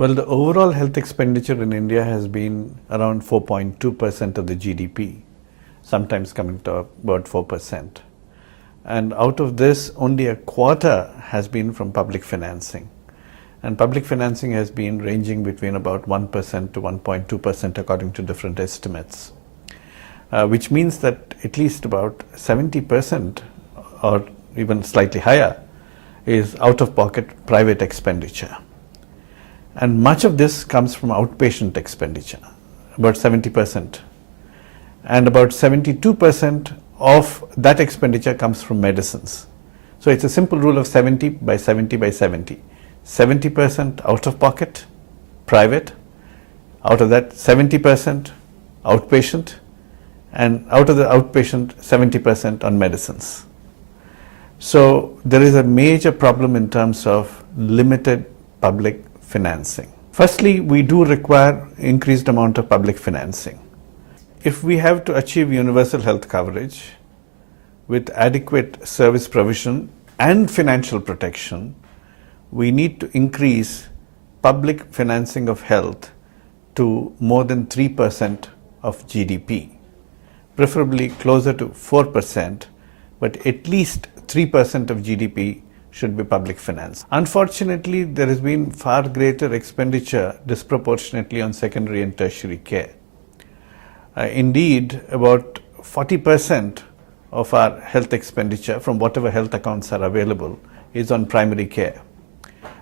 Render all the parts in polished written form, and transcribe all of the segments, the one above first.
Well, the overall health expenditure in India has been around 4.2% of the GDP, sometimes coming to about 4%. And out of this, only a quarter has been from public financing. And public financing has been ranging between about 1% to 1.2% according to different estimates, which means that at least about 70% or even slightly higher is out-of-pocket private expenditure. And much of this comes from outpatient expenditure, about 70%. And about 72% of that expenditure comes from medicines. So it's a simple rule of 70 by 70 by 70. 70% out of pocket, private, out of that 70% outpatient, and out of the outpatient 70% on medicines. So there is a major problem in terms of limited public financing. Firstly, we do require increased amount of public financing. If we have to achieve universal health coverage with adequate service provision and financial protection, we need to increase public financing of health to more than 3% of GDP, preferably closer to 4%, but at least 3% of GDP should be public finance. Unfortunately, there has been far greater expenditure disproportionately on secondary and tertiary care. Indeed, about 40% of our health expenditure from whatever health accounts are available is on primary care.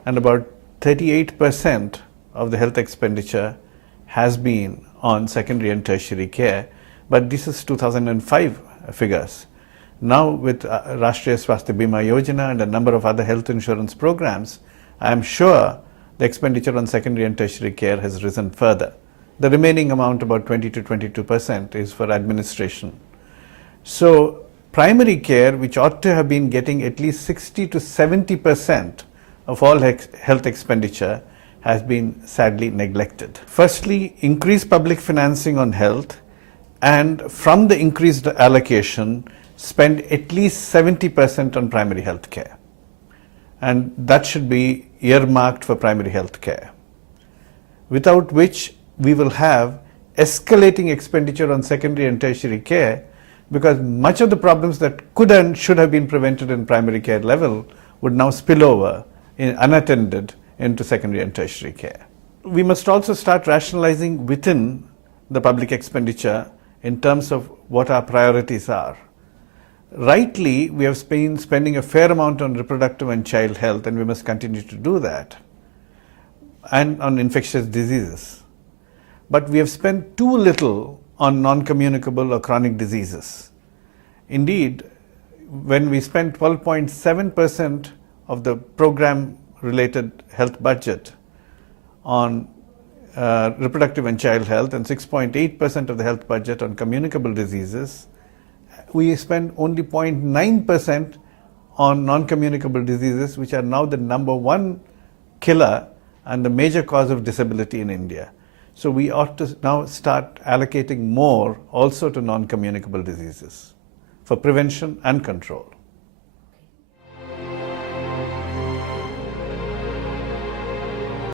And about 38% of the health expenditure has been on secondary and tertiary care, but this is 2005 figures. Now with Rashtriya Swasthya Bima Yojana and a number of other health insurance programs, I am sure the expenditure on secondary and tertiary care has risen further. The remaining amount, about 20 to 22%, is for administration. So primary care, which ought to have been getting at least 60 to 70% of all health expenditure, has been sadly neglected. Firstly, increase public financing on health, and from the increased allocation, spend at least 70% on primary health care. And that should be earmarked for primary health care, without which we will have escalating expenditure on secondary and tertiary care, because much of the problems that could and should have been prevented in primary care level would now spill over unattended into secondary and tertiary care. We must also start rationalizing within the public expenditure in terms of what our priorities are. Rightly, we have been spending a fair amount on reproductive and child health, and we must continue to do that, and on infectious diseases. But we have spent too little on non-communicable or chronic diseases. Indeed, when we spent 12.7% of the program-related health budget on reproductive and child health and 6.8% of the health budget on communicable diseases, we spend only 0.9% on non-communicable diseases, which are now the #1 killer and the major cause of disability in India. So we ought to now start allocating more also to non-communicable diseases for prevention and control.